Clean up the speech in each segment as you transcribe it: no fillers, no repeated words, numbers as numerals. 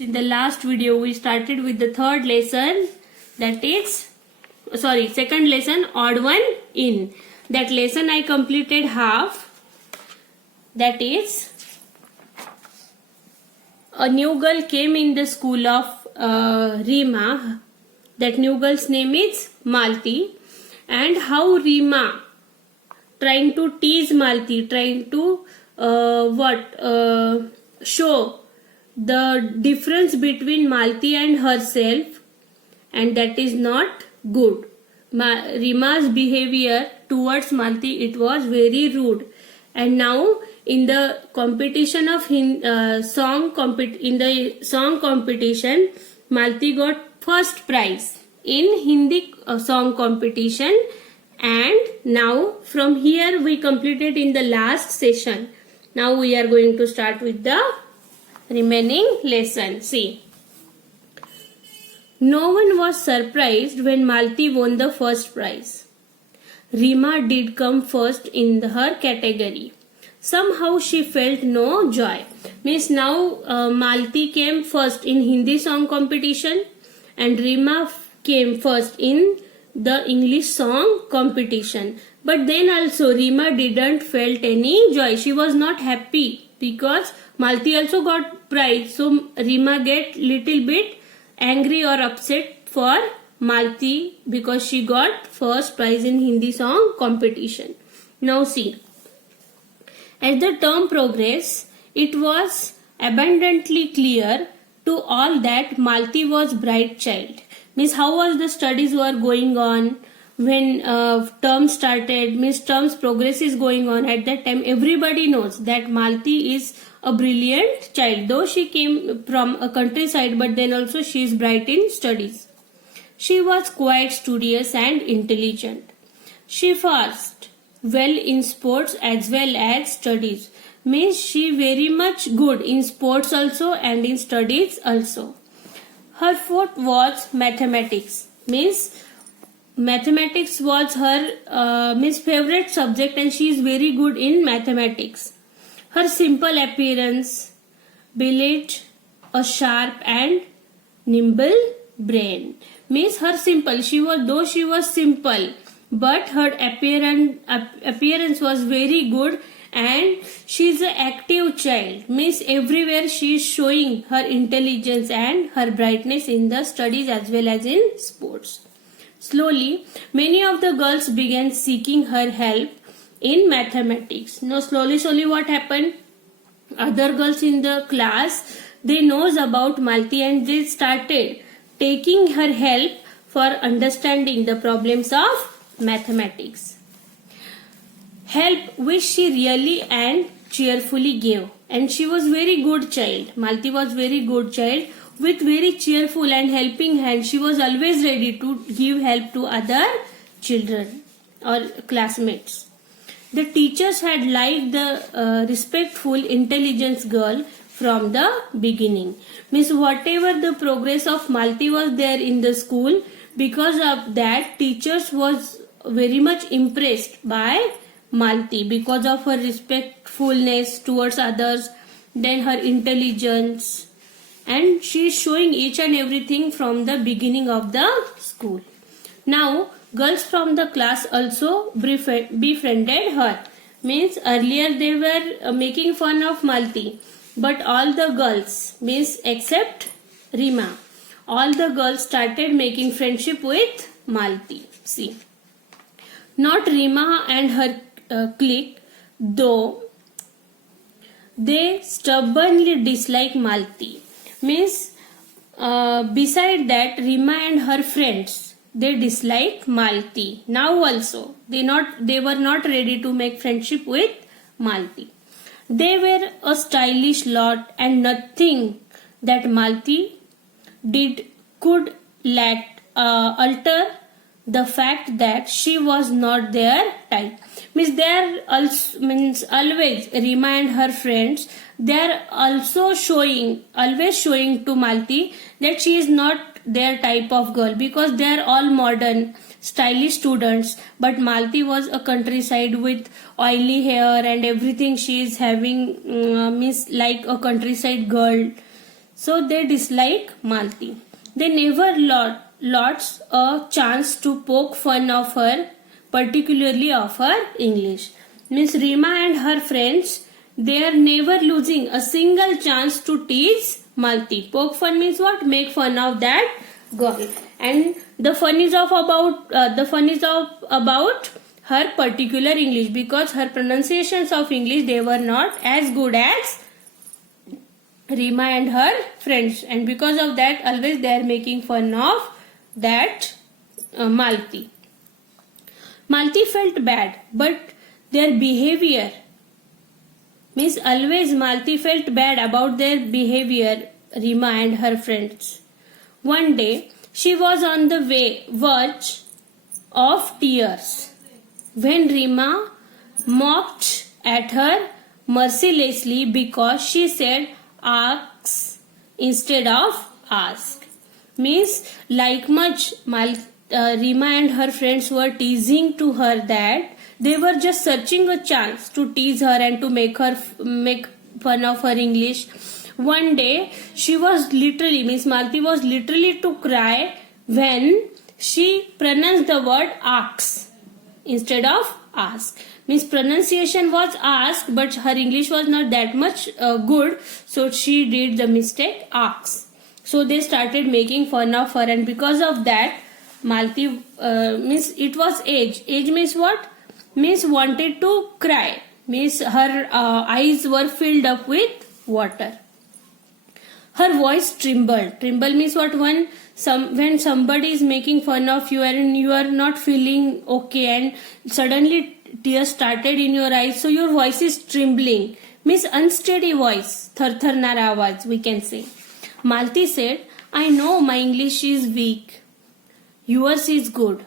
In the last video we started with the third lesson, that is second lesson, odd one in. That lesson I completed half. That is, a new girl came in the school of Rima. That new girl's name is Malti, and how Rima trying to tease Malti, trying to show the difference between Malti and herself, and that is not good. Rima's behavior towards Malti, it was very rude. And now in the competition of song competition, Malti got first prize in Hindi song competition. And now from here we completed in the last session. Now we are going to start with the remaining lesson. See, no one was surprised when Malti won the first prize. Rima did come first in her category. Somehow she felt no joy. Means now Malti came first in Hindi song competition and Rima came first in the English song competition. But then also Rima didn't felt any joy. She was not happy because Malti also got prize. So Rima get little bit angry or upset for Malti because she got first prize in Hindi song competition. Now see, as the term progressed, it was abundantly clear to all that Malti was bright child. Means how was the studies were going on when term started, means terms progress is going on. At that time everybody knows that Malti is a brilliant child, though she came from a countryside, but then also she is bright in studies. She was quite studious and intelligent. She fast well in sports as well as studies. Means she very much good in sports also and in studies also. Her forte was mathematics. Means mathematics was her favorite subject and she is very good in mathematics. Her simple appearance belied a sharp and nimble brain. Means her simple, though she was simple, but her appearance was very good and she is an active child. Means everywhere she is showing her intelligence and her brightness in the studies as well as in sports. Slowly, many of the girls began seeking her help in mathematics. Now slowly what happened? Other girls in the class, they knows about Malti and they started taking her help for understanding the problems of mathematics. Help which she really and cheerfully gave. And she was very good child. Malti was very good child with very cheerful and helping hand. She was always ready to give help to other children or classmates. The teachers had liked the respectful, intelligent girl from the beginning. Means whatever the progress of Malti was there in the school, because of that teachers was very much impressed by Malti because of her respectfulness towards others, then her intelligence, and she is showing each and everything from the beginning of the school. Now girls from the class also befriended her. Means earlier they were making fun of Malti, but all the girls, means except Rima, all the girls started making friendship with Malti. See, not Rima and her clique, though they stubbornly dislike Malti. Means beside that, Rima and her friends, they dislike Malti. Now also they were not ready to make friendship with Malti. They were a stylish lot and nothing that Malti did could alter the fact that she was not their type. Means always Rima and her friends, they are also always showing to Malti that she is not their type of girl because they are all modern, stylish students. But Malti was a countryside with oily hair and everything. She is having means like a countryside girl. So they dislike Malti. They never lots a chance to poke fun of her, particularly of her English. Miss Rima and her friends, they are never losing a single chance to tease Malti. Poke fun means what? Make fun of that girl. And the fun is about her particular English, because her pronunciations of English, they were not as good as Rima and her friends, and because of that always they are making fun of that Malti. Malti felt bad, but their behavior means always Malti felt bad about their behavior, Rima and her friends. One day she was on the verge of tears when Rima mocked at her mercilessly because she said ask instead of ask. Means like much Rima and her friends were teasing to her that they were just searching a chance to tease her and to make fun of her English. One day she was literally, Miss Malti was literally to cry when she pronounced the word ask instead of ask. Means pronunciation was ask, but her English was not that much good, so she did the mistake ask. So they started making fun of her, and because of that Malti means it was age means what? Means wanted to cry. Means her eyes were filled up with water. Her voice trembled. Tremble means what? When somebody is making fun of you and you are not feeling okay, and suddenly tears started in your eyes, so your voice is trembling. Means unsteady voice, thar-tharnar आवाज, we can say. Malti said, I know my English is weak. Yours is good.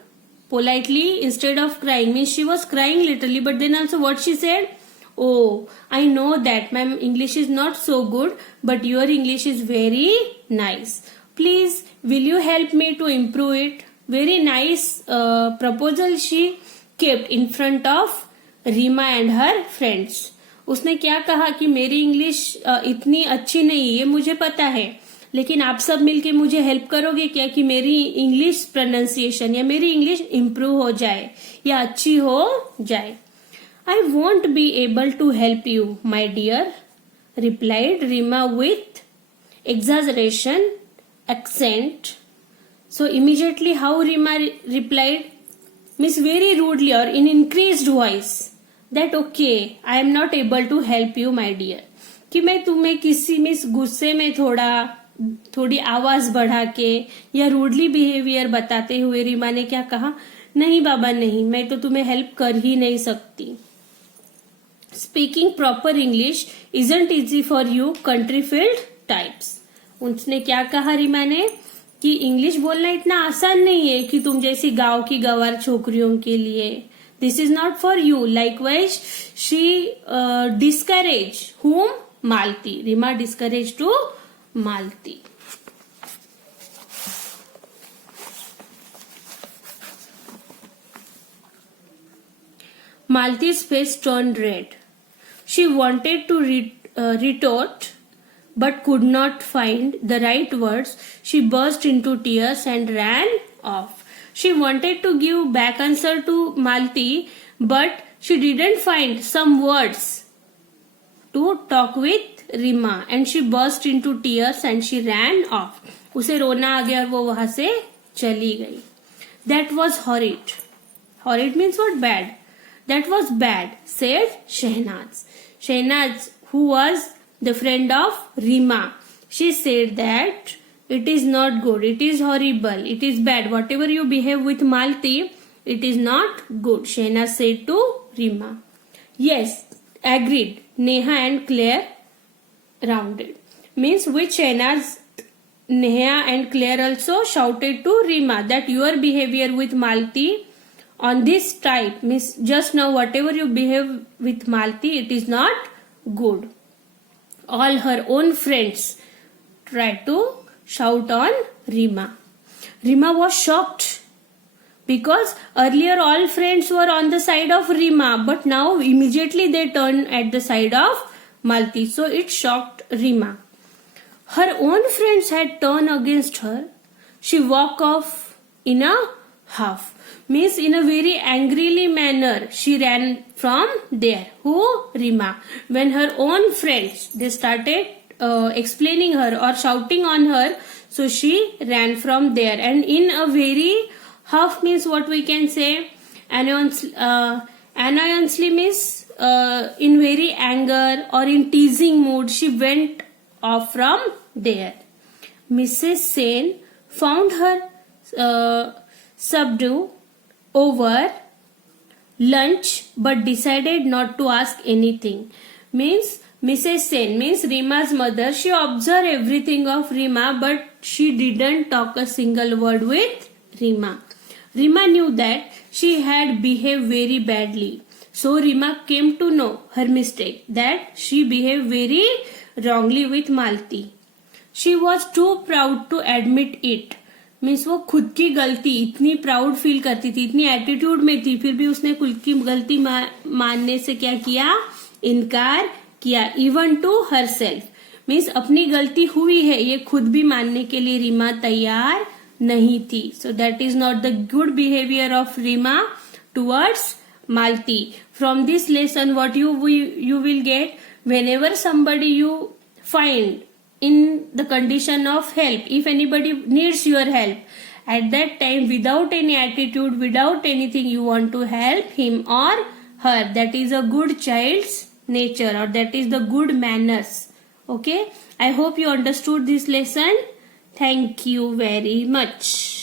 Politely, instead of crying. Means she was crying literally, but then also what she said? Oh, I know that my English is not so good, but your English is very nice. Please, will you help me to improve it? Very nice proposal she kept in front of Rima and her friends. उसने क्या कहा कि मेरी English इतनी अच्छी नहीं है, ये मुझे पता है, लेकिन आप सब मिलके मुझे हेल्प करोगे क्या कि मेरी इंग्लिश प्रोनाउंसिएशन या मेरी इंग्लिश इम्प्रूव हो जाए या अच्छी हो जाए. I won't be able to help you, my dear, replied Rima with exaggeration accent. So immediately how Rima replied? Means very rudely or in increased voice that okay, I am not able to help you, my dear. कि मैं तुम्हें किसी miss गुस्से में थोड़ी आवाज बढ़ा के या रूडली बिहेवियर बताते हुए रीमा ने क्या कहा? नहीं बाबा नहीं, मैं तो तुम्हें हेल्प कर ही नहीं सकती. Speaking proper English isn't easy for you country field types. उसने क्या कहा रीमा ने कि इंग्लिश बोलना इतना आसान नहीं है कि तुम जैसी गांव की गंवार छोकरियों के लिए. This is not for you. Likewise she discourage whom? Malti. Reema discourage to Malti. Malti's face turned red. She wanted to retort but could not find the right words. She burst into tears and ran off. She wanted to give back answer to Malti, but she didn't find some words to talk with Rima, and she burst into tears and she ran off. उसे रोना आ गया और वो वहां से चली गई. That was horrid. Horrid means what? Bad. That was bad, said Shehnaz. Shehnaz, who was the friend of Rima, she said that it is not good, it is horrible, it is bad. Whatever you behave with Malti, it is not good, Shehnaz said to Rima. Yes, agreed, Neha and Claire rounded. Means with Shehnaz, Neha and Claire also shouted to Rima that your behavior with Malti on this type, means just now whatever you behave with Malti, it is not good. All her own friends tried to shout on Rima. Rima was shocked because earlier all friends were on the side of Rima, but now immediately they turned at the side of Malti. So it shocked Rima. Her own friends had turned against her. She walked off in a huff. Means in a very angrily manner she ran from there. Who? Rima. When her own friends, they started explaining her or shouting on her, so she ran from there. And in a very huff means what we can say, annoyancely means in very anger or in teasing mood, she went off from there. Mrs. Sen found her subdued over lunch but decided not to ask anything. Means Mrs. Sen means Rima's mother, she observed everything of Rima but she didn't talk a single word with Rima. Rima knew that she had behaved very badly. So Rima came to know her mistake, that she behaved very wrongly with Malti. She was too proud to admit it. Means वो खुद की गलती इतनी proud feel करती थी, इतनी attitude में थी, फिर भी उसने खुद की गलती मानने से क्या किया, इनकार किया. Even to herself means अपनी गलती हुई है ये खुद भी मानने के लिए रीमा तैयार नहीं थी. So that is not the good behaviour of Reema towards Malti. From this lesson what you will get, whenever somebody you find in the condition of help, if anybody needs your help, at that time without any attitude, without anything, you want to help him or her. That is a good child's nature, or that is the good manners. Okay, I hope you understood this lesson. Thank you very much.